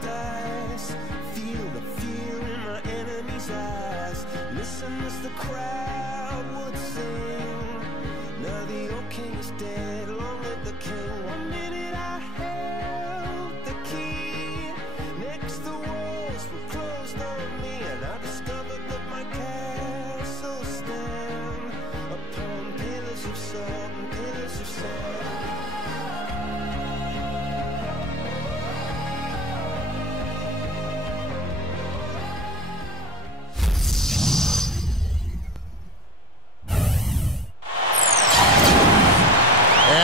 paradise. Feel the fear in my enemy's eyes. Listen as the crowd would sing. Now the old king is dead, long live the king. 1 minute I held the key. Next the walls were closed on me, and I discovered that my castle stand upon pillars of salt and pillars of sand.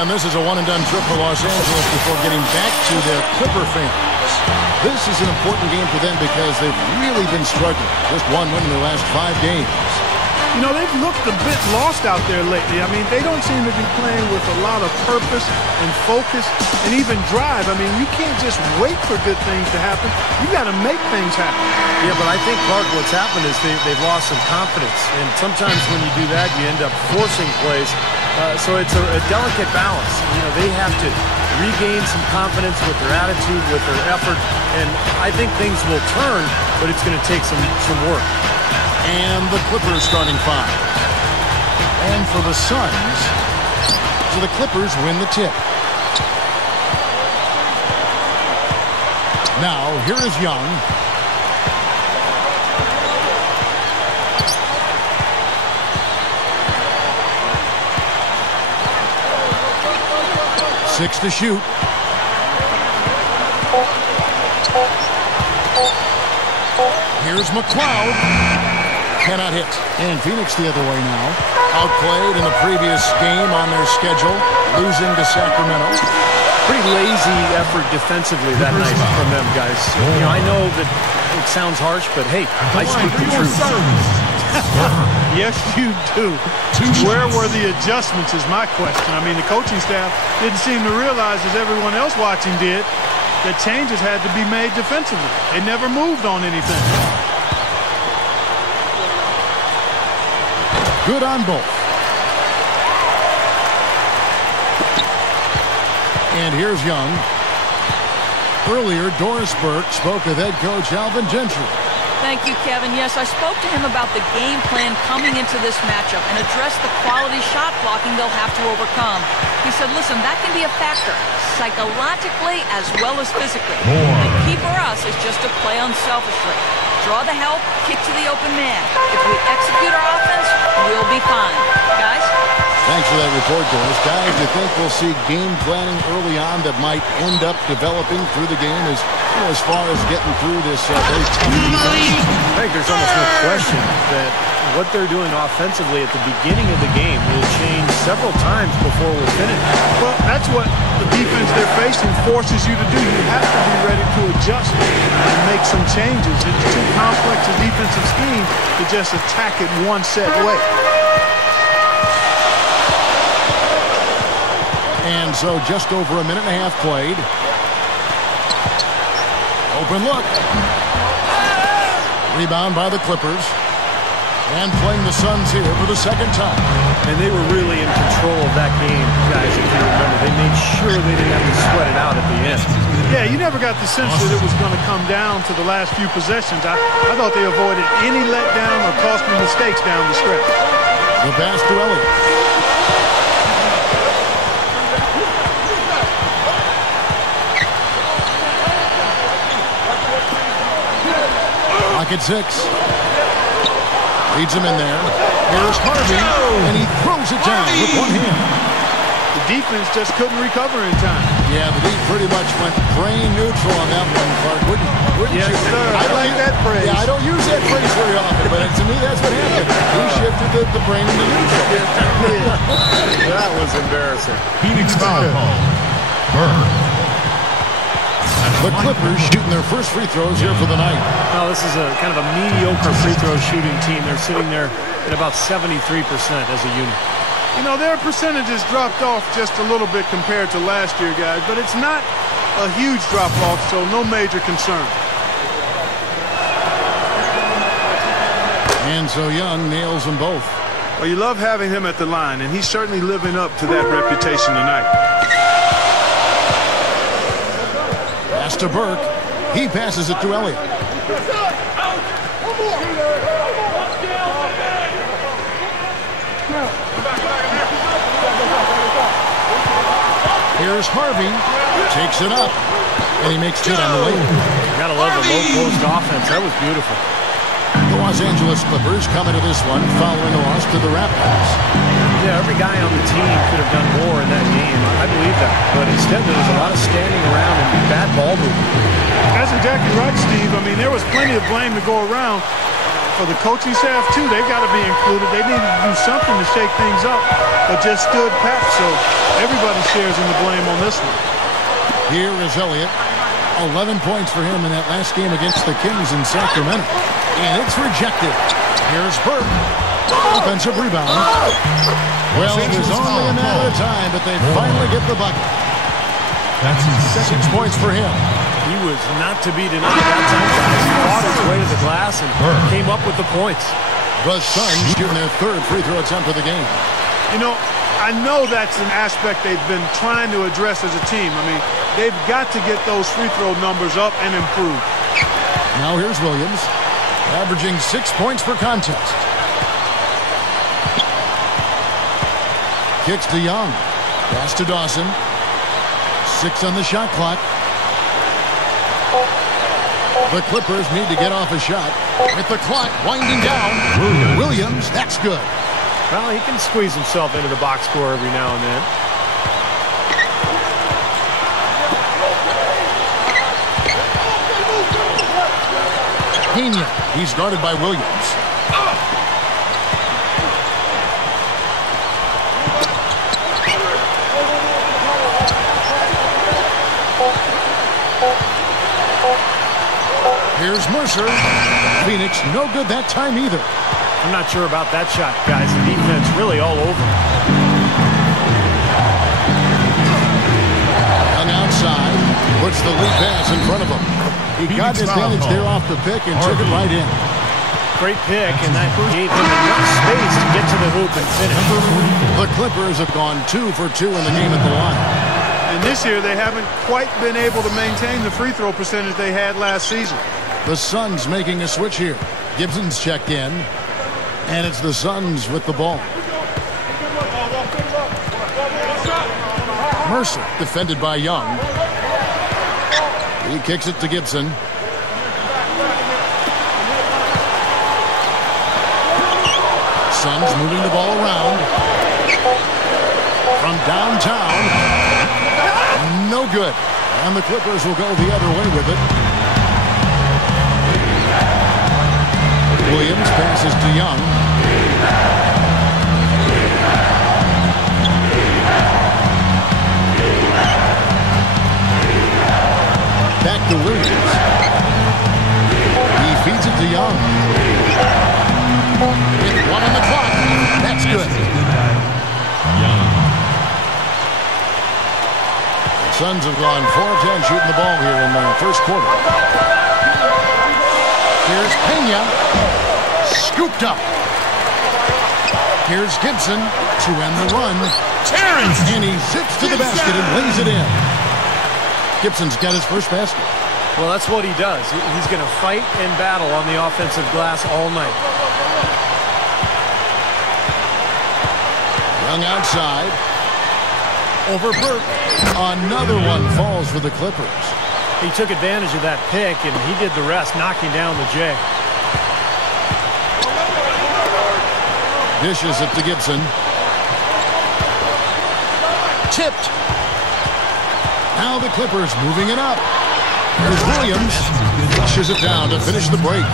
And this is a one-and-done trip for Los Angeles before getting back to their Clipper fans. This is an important game for them because they've really been struggling. Just one win in their last 5 games. You know, they've looked a bit lost out there lately. I mean, they don't seem to be playing with a lot of purpose and focus and even drive. I mean, you can't just wait for good things to happen. You got to make things happen. Yeah, but I think, Clark, what's happened is they've lost some confidence. And sometimes when you do that, you end up forcing plays. So it's a delicate balance. You know, they have to regain some confidence with their attitude, with their effort. And I think things will turn, but it's going to take some work. And the Clippers starting 5. And for the Suns, so the Clippers win the tip. Now, here is Young. Six to shoot. Here's McLeod. Cannot hit. And Phoenix the other way now. Outplayed in the previous game on their schedule, losing to Sacramento. Pretty lazy effort defensively that night from them, guys. You know, I know that it sounds harsh, but hey, I speak the truth. Yes, you do. Where were the adjustments is my question. I mean, the coaching staff didn't seem to realize, as everyone else watching did, that changes had to be made defensively. They never moved on anything. Good on both. And here's Young. Earlier, Doris Burke spoke with head coach Alvin Gentry. Thank you, Kevin. Yes, I spoke to him about the game plan coming into this matchup and addressed the quality shot blocking they'll have to overcome. He said, listen, that can be a factor, psychologically as well as physically. The key for us is just to play unselfishly. Draw the help, kick to the open man. If we execute our offense, we'll be fine. Guys? Thanks for that report, Doris. Guys, do you think we'll see game planning early on that might end up developing through the game as far as getting through this very tough defense? I think there's almost no question that what they're doing offensively at the beginning of the game will change several times before we're finished. Well, that's what the defense they're facing forces you to do. You have to be ready to adjust and make some changes. It's too complex a defensive scheme to just attack it one set way. And so just over a minute and a half played. Open look. Rebound by the Clippers. And playing the Suns here for the second time. And they were really in control of that game, guys, if you remember. They made sure they didn't have to sweat it out at the end. Yeah, you never got the sense that it was going to come down to the last few possessions. I thought they avoided any letdown or costly mistakes down the stretch. The pass to Elliott. At 6. Leads him in there. Here's Harvey, and he throws it down with one hand. The defense just couldn't recover in time. Yeah, the D pretty much went brain neutral on that one, Clark. Wouldn't yes, you? Sir. I like that phrase. Yeah, I don't use that phrase very often, but to me that's what happened. He shifted the brain into neutral. That was embarrassing. Phoenix foul call. Burke. The Clippers shooting their first free throws here for the night. Now, this is a kind of a mediocre free throw shooting team. They're sitting there at about 73% as a unit. You know, their percentages dropped off just a little bit compared to last year, guys, but it's not a huge drop-off, so no major concern. And so Young nails them both. Well, you love having him at the line, and he's certainly living up to that reputation tonight. To Burke. He passes it to Elliott. Here's Harvey. Takes it up. And he makes good on the lane. Gotta love the low post offense. That was beautiful. The Los Angeles Clippers come into this one following a loss to the Raptors. Yeah, every guy on the team could have done more in that game. I believe that. But instead, there was a lot of standing around and bad ball movement. That's exactly right, Steve. I mean, there was plenty of blame to go around. For the coaching staff, too, they got to be included. They needed to do something to shake things up, but just stood pat. So everybody shares in the blame on this one. Here is Elliott. 11 points for him in that last game against the Kings in Sacramento. And it's rejected. Here's Burke. Offensive rebound. Well, it was only a matter of time, but they finally get the bucket. That's his 6 points for him. He was not to be denied that time, guys. He fought his way to the glass and came up with the points. The Suns getting their third free throw attempt of the game. You know, I know that's an aspect they've been trying to address as a team. I mean, they've got to get those free throw numbers up and improve. Now here's Williams, averaging 6 points per contest. Kicks to Young. Pass to Dawson. 6 on the shot clock. The Clippers need to get off a shot. With the clock winding down. Williams, that's good. Well, he can squeeze himself into the box score every now and then. Pena, he's guarded by Williams. Here's Mercer. Phoenix, no good that time either. I'm not sure about that shot, guys. The defense really all over. Young outside. Puts the lead pass in front of him. He got advantage there off the pick and took it right in. Great pick, and that gave him enough space to get to the hoop and finish. The Clippers have gone 2 for 2 in the game at the line. And this year, they haven't quite been able to maintain the free throw percentage they had last season. The Suns making a switch here. Gibson's checked in. And it's the Suns with the ball. Mercer defended by Young. He kicks it to Gibson. Suns moving the ball around. From downtown. No good. And the Clippers will go the other way with it. Williams passes to Young. Back to Williams. He feeds it to Young. With 1 on the clock. That's good. Young. The Suns have gone 4 of 10 shooting the ball here in the first quarter. Here's Pena. Scooped up. Here's Gibson to end the run. Terrence! And he zips to the basket and lays it in. Gibson's got his first basket. Well, that's what he does. He's going to fight and battle on the offensive glass all night. Young outside. Over Burke. Another one falls for the Clippers. He took advantage of that pick, and he did the rest, knocking down the J. Dishes it to Gibson. Tipped. Now the Clippers moving it up. Here's Williams. Flushes it down to finish the break.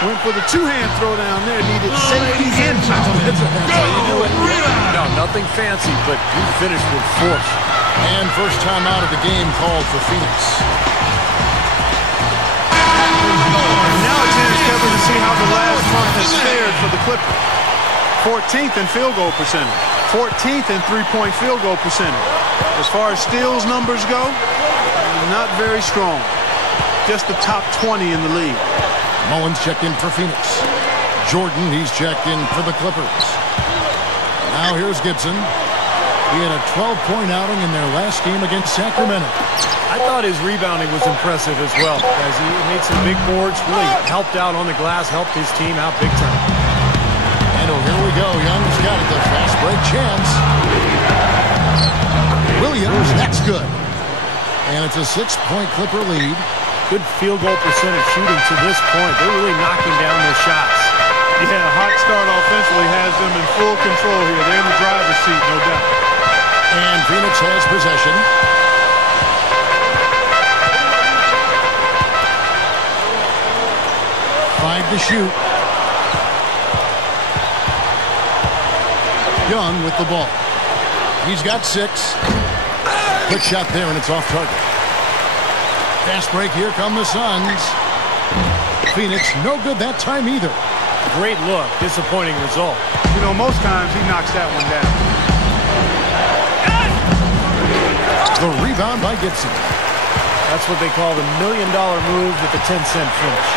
Went for the two-hand throw down there. Needed safety and foul. That's how you do it. No, nothing fancy, but he finished with force. And first time out of the game called for Phoenix. Now it's in, Kevin, to see how the last month has fared for the Clippers. 14th in field goal percentage. 14th in three-point field goal percentage. As far as steals numbers go, not very strong. Just the top 20 in the league. Mullins checked in for Phoenix. Jordan, he's checked in for the Clippers. Now here's Gibson. He had a 12-point outing in their last game against Sacramento. I thought his rebounding was impressive as well, as he made some big boards, really helped out on the glass, helped his team out big time. And here we go. Young's got it. The fast break chance. Williams, that's good. And it's a 6-point Clipper lead. Good field goal percentage shooting to this point. They're really knocking down their shots. Yeah, hot start offensively has them in full control here. They're in the driver's seat, no doubt. And Phoenix has possession. Five to shoot. Young with the ball. He's got 6. Quick shot there, and it's off target. Fast break. Here come the Suns. Phoenix, no good that time either. Great look. Disappointing result. You know, most times he knocks that one down. The rebound by Gibson. That's what they call the $1 million move with the 10-cent finish.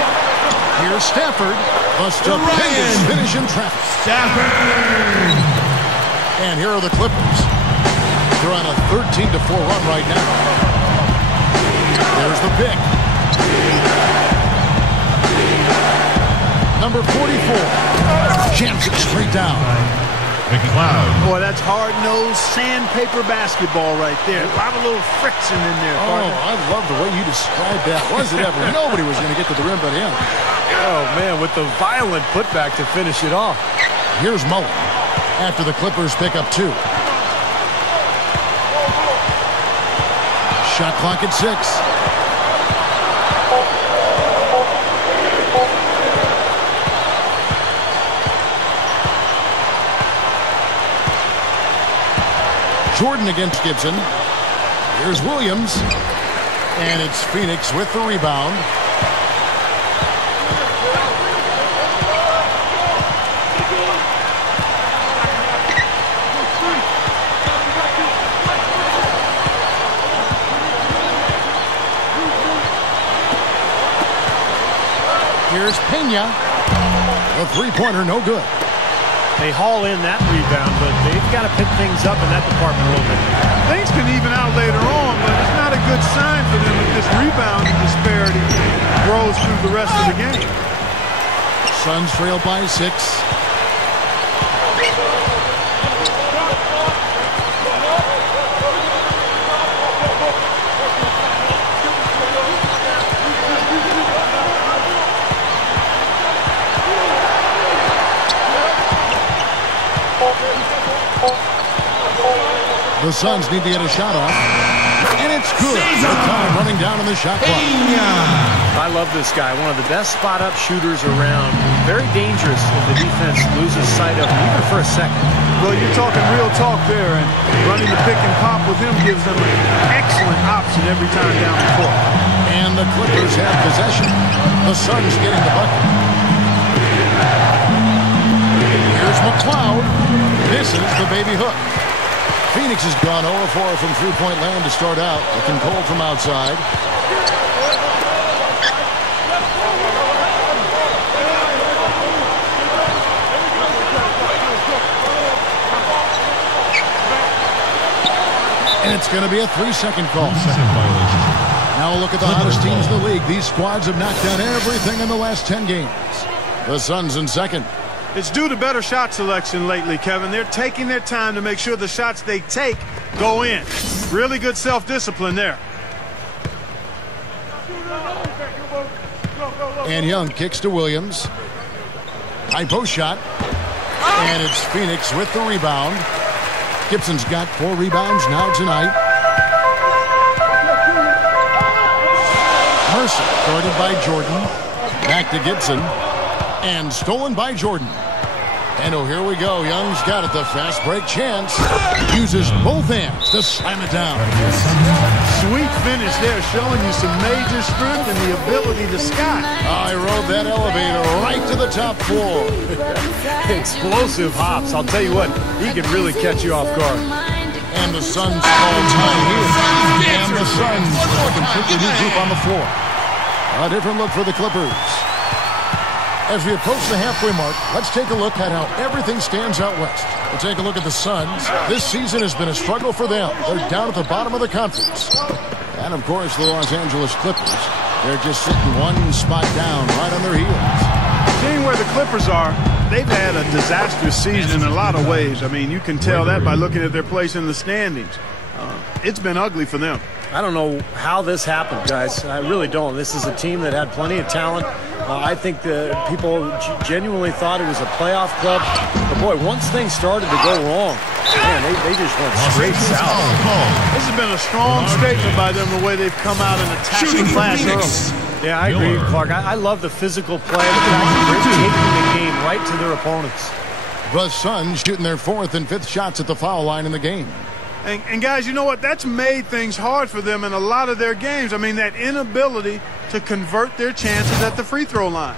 Here's Stafford. A stupendous finish in traffic. Stafford. And here are the Clippers. They're on a 13-4 run right now. There's the pick. Number 44. Jams it straight down. McLeod. Boy, that's hard-nosed sandpaper basketball right there. A lot of little friction in there, partner. Oh, I love the way you described that. Was it ever? Nobody was going to get to the rim but him. Oh, man, with the violent putback to finish it off. Here's Mullen after the Clippers pick up 2. Shot clock at 6. Jordan against Gibson. Here's Williams. And it's Phoenix with the rebound. Here's Pena. A three-pointer, no good. They haul in that rebound, but they've got to pick things up in that department a little bit. Things can even out later on, but it's not a good sign for them if this rebounding disparity grows through the rest of the game. Suns trail by 6. The Suns need to get a shot off. And it's good. The time running down on the shot clock. I love this guy. One of the best spot-up shooters around. Very dangerous if the defense loses sight of him, even for a second. Well, you're talking real talk there, and running the pick and pop with him gives them an excellent option every time down the court. And the Clippers have possession. The Suns getting the bucket. Here's McLeod. This is the baby hook. Phoenix has gone 0-4 from three-point land to start out. Looking cold from outside. And it's going to be a 3-second call. Now a look at the hottest teams in the league. These squads have knocked down everything in the last 10 games. The Suns in second. It's due to better shot selection lately, Kevin. They're taking their time to make sure the shots they take go in. Really good self-discipline there. And Young kicks to Williams. High post shot. And it's Phoenix with the rebound. Gibson's got 4 rebounds now tonight. Mercer guarded by Jordan. Back to Gibson. And stolen by Jordan. And oh, here we go. Young's got it. The fast break chance. Uses both hands to slam it down. Sweet finish there, showing you some major strength and the ability to sky. I rode that elevator right to the top floor. Explosive hops. I'll tell you what, he can really catch you off guard. And the Suns call time here. And the Suns with a completely new group on the floor. A different look for the Clippers. As we approach the halfway mark, let's take a look at how everything stands out west. We'll take a look at the Suns. This season has been a struggle for them. They're down at the bottom of the conference. And, of course, the Los Angeles Clippers. They're just sitting one spot down right on their heels. Seeing where the Clippers are, they've had a disastrous season in a lot of ways. I mean, you can tell that by looking at their place in the standings. It's been ugly for them. I don't know how this happened, guys. I really don't. This is a team that had plenty of talent. I think the people genuinely thought it was a playoff club. But, boy, once things started to go wrong, man, they just went straight south. This has been a strong statement by them, the way they've come out and attacked the glass early. Yeah, I agree, Clark. I love the physical play. The fact that they're taking the game right to their opponents. The Suns shooting their 4th and 5th shots at the foul line in the game. And guys, you know what? That's made things hard for them in a lot of their games. I mean, that inability to convert their chances at the free throw line.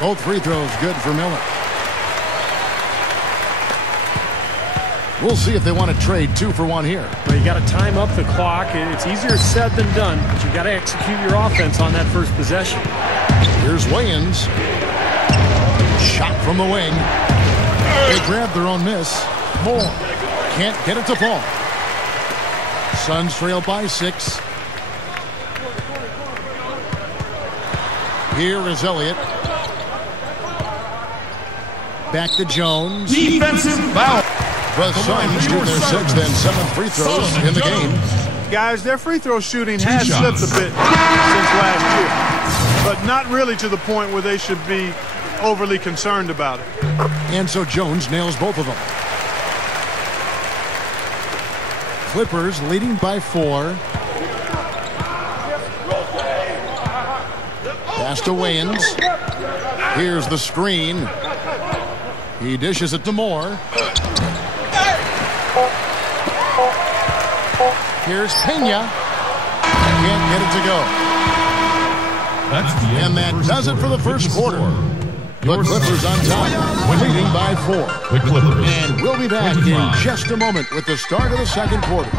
Both free throws good for Miller. We'll see if they want to trade 2 for 1 here. Well, you got to time up the clock. It's easier said than done, but you got to execute your offense on that first possession. Here's Wayans. Shot from the wing. They grab their own miss. Moore can't get it to fall. Suns trail by 6. Here is Elliott. Back to Jones. Defensive foul. The Suns shoot their 6th and 7th free throws in the game. Guys, their free throw shooting has slipped a bit since last year, but not really to the point where they should be overly concerned about it. And so Jones nails both of them. Clippers leading by 4. Pass to Wayans. Here's the screen. He dishes it to Moore. Here's Pena. Can't get it to go. And that does it for the first quarter. The Clippers on top, leading by 4. The Clippers. And we'll be back in just a moment with the start of the second quarter.